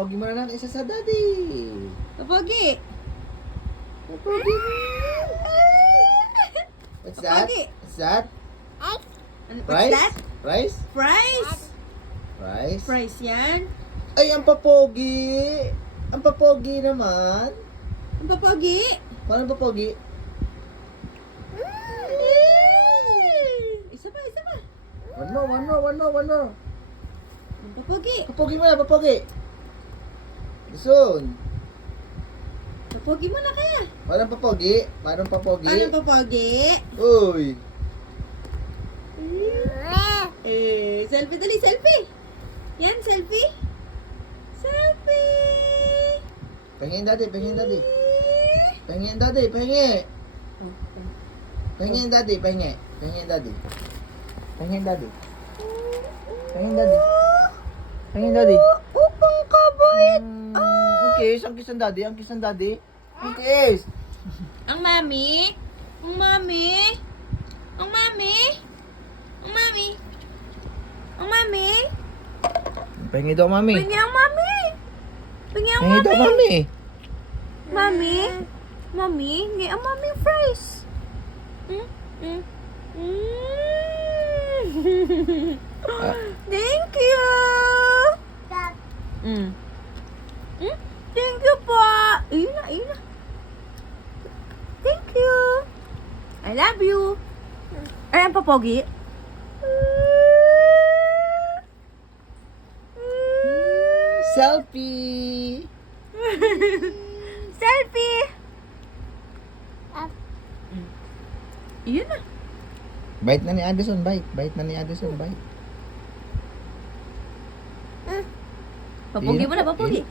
Papogi mo na ng isa sa daddy. Papogi. Papogi. What's that? Papogi. What's that? What's Rice? that? Rice? Fries. Rice? Fries yan. Ay, ang papogi. Ang papogi naman. Ang papogi. Paano papogi? Isa pa, isa pa. One more. Ang papogi. Papogi mo na, papogi. Soon. Papogi mo na kaya. Paano papogi? Paano papogi? Anong papogi? Uy. Selfie dali, selfie. Yan, selfie. Selfie. Pahingin daddy. Pahingin daddy, pahingi. Pahingin daddy. Pahingin daddy. Upang kabait. Ang kiss ang daddy. Ang kiss. Ang mami. Ang mami. Ang mami. Ang mami. Ang mami. Pahingi daw, mami. Pingi ang mami. Pingi ang Pahingi daw, mami. mami. Mami. Mami. Ngi ang mami fries. Thank you. Thank you po. Ayun na. Thank you. I love you. Ay, ang papogi. Selfie. Selfie. Yun na. Bite na ni Addison. Papogi mo na, papogi.